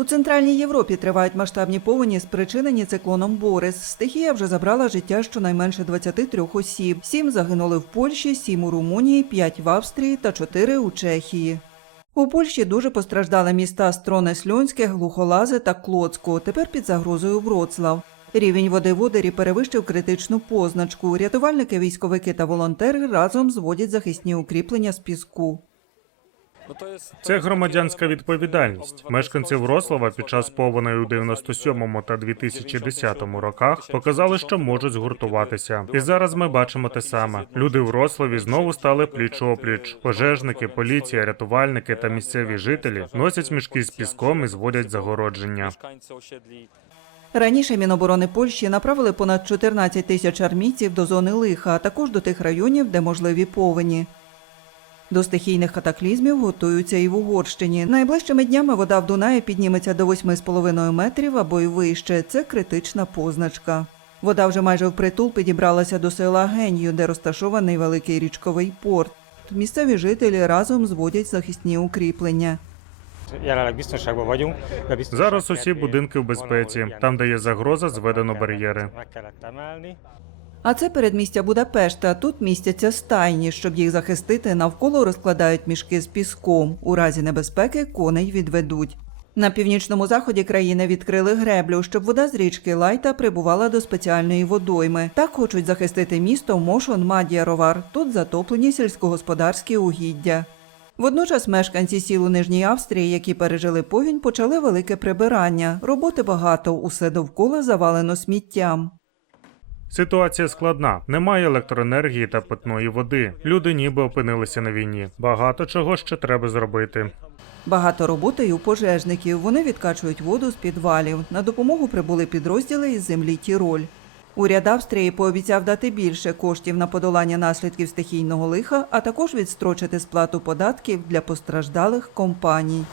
У центральній Європі тривають масштабні повені, спричинені циклоном Борис. Стихія вже забрала життя щонайменше 23 осіб. Сім загинули в Польщі, сім у Румунії, п'ять в Австрії та чотири у Чехії. У Польщі дуже постраждали міста Строне Сльонське, Глухолази та Клоцько. Тепер під загрозою Вроцлав. Рівень води в Одері перевищив критичну позначку. Рятувальники, військовики та волонтери разом зводять захисні укріплення з піску. Це громадянська відповідальність. Мешканці Врослава під час повеней у 97-му та 2010 роках показали, що можуть згуртуватися. І зараз ми бачимо те саме. Люди в Врославі знову стали пліч опліч. Пожежники, поліція, рятувальники та місцеві жителі носять мішки з піском і зводять загородження. Раніше Міноборони Польщі направили понад 14 тисяч армійців до зони лиха, а також до тих районів, де можливі повені. До стихійних катаклізмів готуються і в Угорщині. Найближчими днями вода в Дунаї підніметься до 8,5 метрів або й вище. Це критична позначка. Вода вже майже впритул підібралася до села Генью, де розташований великий річковий порт. Місцеві жителі разом зводять захисні укріплення. Зараз усі будинки в безпеці. Там, де є загроза, зведено бар'єри. А це передмістя Будапешта. Тут містяться стайні. Щоб їх захистити, навколо розкладають мішки з піском. У разі небезпеки коней відведуть. На північному заході країни відкрили греблю, щоб вода з річки Лайта прибувала до спеціальної водойми. Так хочуть захистити місто Мошон Мад'яровар. Тут затоплені сільськогосподарські угіддя. Водночас мешканці сіл у Нижній Австрії, які пережили повінь, почали велике прибирання. Роботи багато, усе довкола завалено сміттям. Ситуація складна. Немає електроенергії та питної води. Люди ніби опинилися на війні. Багато чого ще треба зробити. Багато роботи й у пожежників. Вони відкачують воду з підвалів. На допомогу прибули підрозділи із землі Тіроль. Уряд Австрії пообіцяв дати більше коштів на подолання наслідків стихійного лиха, а також відстрочити сплату податків для постраждалих компаній.